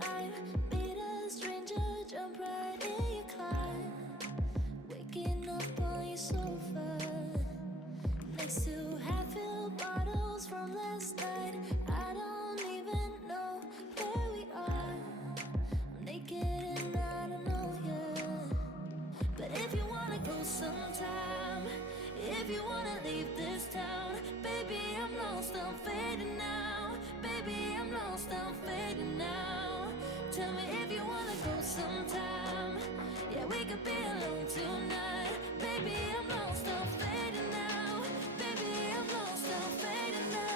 time. Meet a stranger, jump right in your car. Waking up on your sofa next to half-filled bottles from last night. I don't even know where we are. I'm naked and I don't know you. But if you wanna go sometime, if you wanna leave this town, baby, I'm lost, I'm fading now. Baby, I'm lost, I'm fading now. Tell me if you wanna go sometime. Yeah, we could be alone tonight. Baby, I'm lost, I'm fading now. Baby, I'm lost, I'm fading now.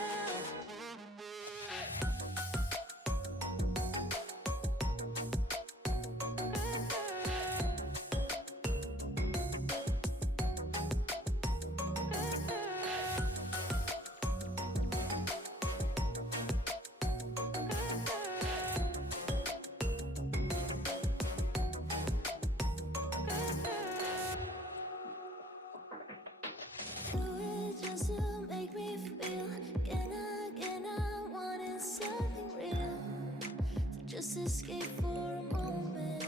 Do it just to make me feel. Again, I wanted something real. To just escape for a moment.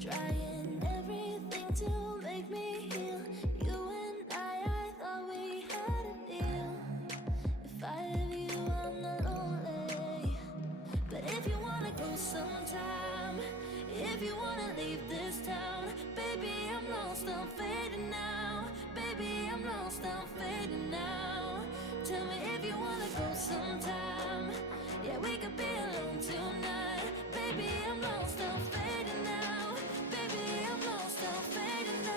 Trying everything to make me heal. You and I thought we had a deal. If I have you, I'm not lonely. But if you wanna go sometime, if you wanna leave this town, baby, I'm lost, I'm fading now. Baby, I'm lost, I'm fading now. Tell me if you wanna go sometime. Yeah, we could be alone tonight. Baby, I'm lost, I'm fading now. Baby, I'm lost, I'm fading now.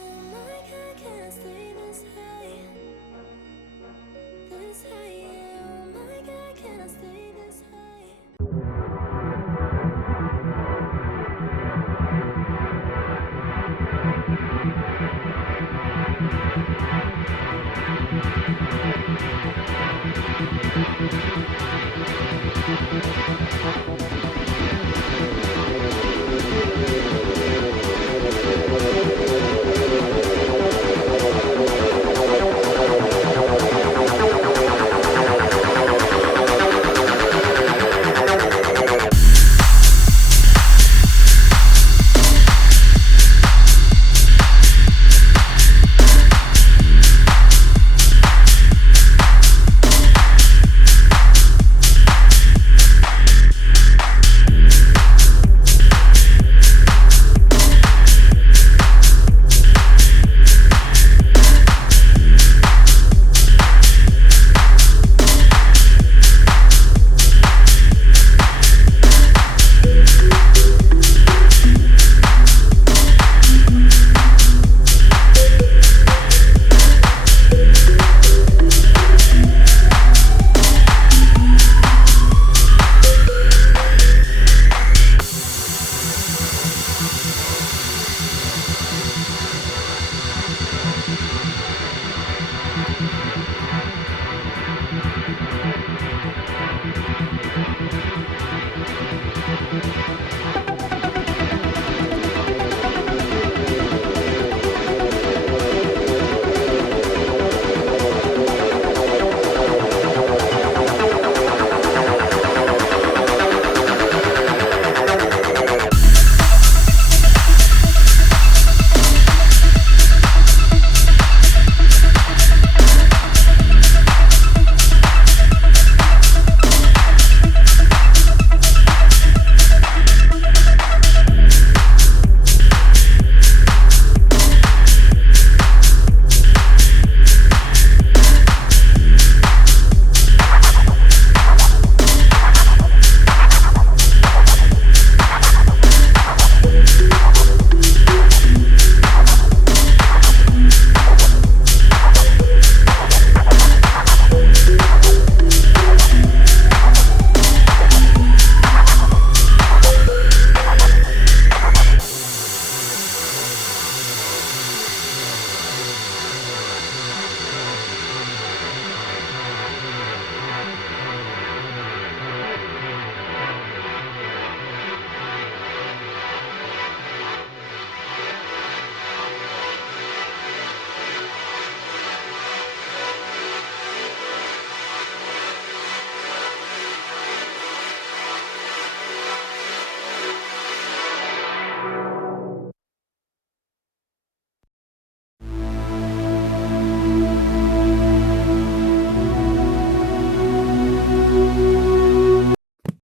Oh my God, can't stay this high. This high, yeah. Oh my God, can I stay this high?